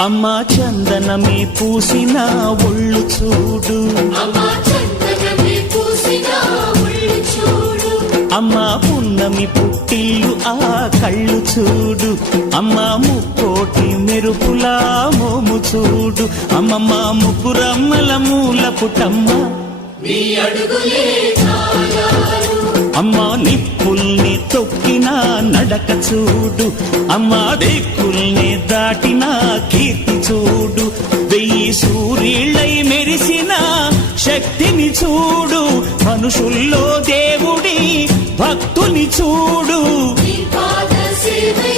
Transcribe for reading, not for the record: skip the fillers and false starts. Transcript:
అమ్మా చందనమే పూసిన ఒళ్ళు చూడు, అమ్మా పున్నమి పుట్టిల్లు ఆ కళ్ళు చూడు, అమ్మా ముక్కోటి మెరుపులా మోము చూడు, అమ్మమ్మ ముగ్గురమ్మల మూల పుటమ్మ అమ్మా నిప్పుల్ని తొక్కిన నడక చూడు, అమ్మా దిక్కుల్ని దాటిన కీర్తి చూడు, 1000 సూర్యుళ్ళై మెరిసిన శక్తిని చూడు, మనుషుల్లో దేవుడి భక్తుని చూడు.